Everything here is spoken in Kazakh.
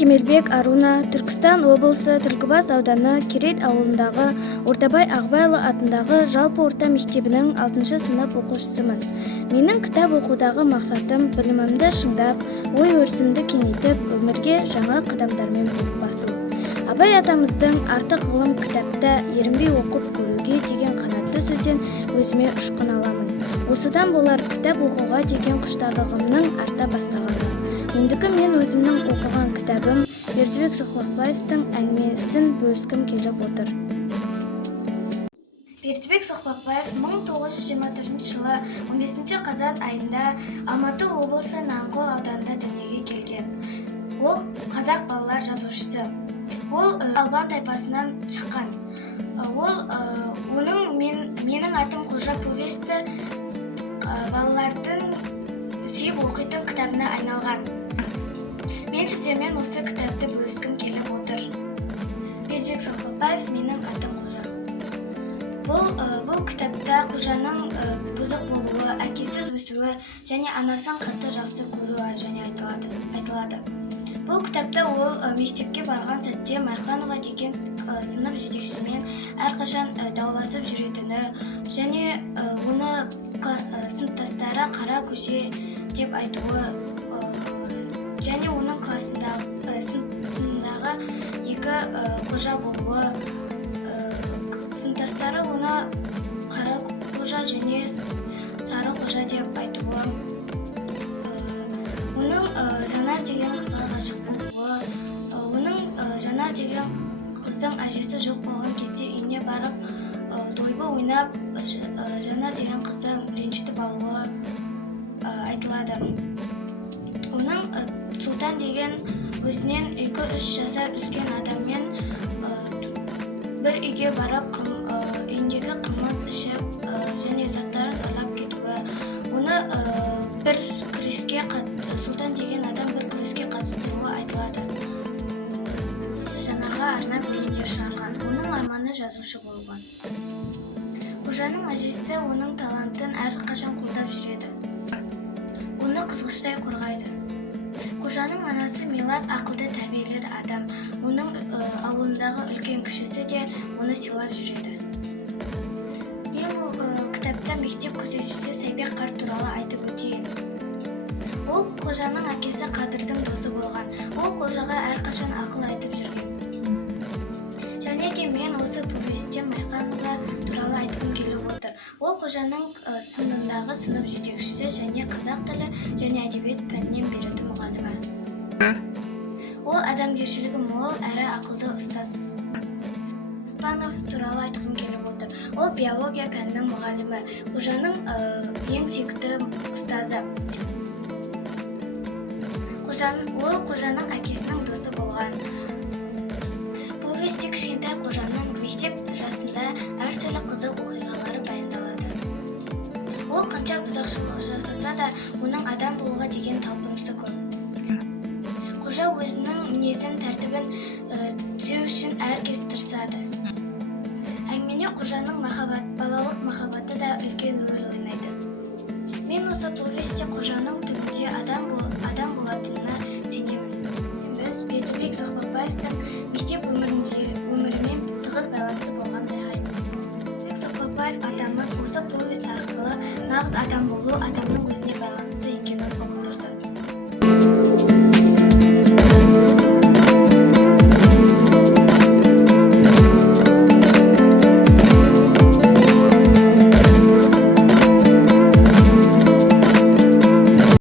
Кемелбек Аруна, Түркістан облысы Түлкібас ауданы Керет ауылындағы Ортабай Ағбайұлы атындағы жалпы орта мектебінің 6 сынып оқушысымын. Менің кітап оқудағы мақсатым білімімді шыңдап, ой-өрісімді кеңейтіп, өмірге жаңа қадамдармен басу. Абай атамыздың артық ғылым кітапта ерінбей оқып көруге деген қанатты сөзден өзіме ұшқын аламын. Осыдан болар кітап оқуға деген құштарлығымның арта бастағаны. Ендігі мен өзімнің оқыған кітабым Бердібек Соқпақбаевтың әңгімесін бөліскім келіп отыр. Бердібек Соқпақбаев 1924 жылы 15 қазан айында Алматы облысы Нарынқол ауданында дүниеге келген. Ол қазақ балалар жазушысы. Ол албан тайпасынан шыққан. Менің атым Қожа повесті балалардың сүйіп оқитын кітабына айналған. Мен сіздермен осы кітапты бөліскім келіп отыр. Бердібек Соқпақбаев менің атым Қожа. Бұл кітапта Қожаның бұзық болуы, әкесіз өсуі және анасын қатты жақсы көруі және айтылады. Бұл кітапта ол мектепке барған сәтте Майқанова деген сынып жетекшісімен әрқашан дауласып жүретіні және оны сыныптастары қара көше деп айтуы және оның сыныбындағы екі қожа болуы, сыныптастары оны қара қожа және сары қожа деп айтуы, оның Жанар деген қызға ғашық болуы, оның Жанар деген қыздың әжесі жоқ болған кезде үйіне барып дойбы ойнап Жанар деген қызды ренжітіп алуы айтылады. Оның Сұлтан деген өзінен 2-3 жасар үлкен адаммен бір үйге барып үйіндегі қымыз ішіп және заттарын ұрлап кетуі, оны Сұлтан деген адам бір күреске қатыстыруы айтылады. Жанарға арнап өлеңдер шығарған. Оның арманы жазушы болған. Қожаның әжесі оның талантын әрқашан қолдап жүреді. Оны қызғыштай қорғайды. Қожаның анасы Милат ақылды тәрбиелі адам. Оның ауылындағы үлкен кішісі де оны сыйлап жүреді. Мен кітапта мектеп күзетшісі Сайбек қарт туралы айтып өтейін. Ол Қожаның әкесі Қадырдың досы болған. Ол Қожаға әрқашан ақыл айтып жүрген. Және де мен осы повесте Майқанова туралы айтқым келіп отыр. Ол Қожаның сыныбындағы сынып жетекшісі және қазақ тілі және әдебиет пәнінен беретін мұғалімі. Ол адамгершілігі мол әрі ақылды ұстаз. Оспанов туралы айтқым келіп отыр. Ол биология пәнінің мұғалімі. Қожаның ең сүйікті ұстазы. Ол Қожаның әкесінің досы болған. Повесте кішкентай Қожаның мектеп жасында әртүрлі қызық оқиғалары баяндалады. Ол қанша бұзақшылық жасаса да, оның адам болуға деген талпынысы көп. Қожа өзінің мінезін, тәртібін түзеу үшін әркез тырысады. Әңгімеде Қожаның балалық махаббаты да үлкен рөл ойнайды. Мен осы повесте Қожаның түбінде адам болатынына сенемін. Біз Бердібек Соқпақбаевтың мектеп өмірімен тығыз байланысты болған байқаймыз. Бердібек Соқпақбаев атамыз осы повест арқылы нағыз адам болу адамның өзіне байланысты.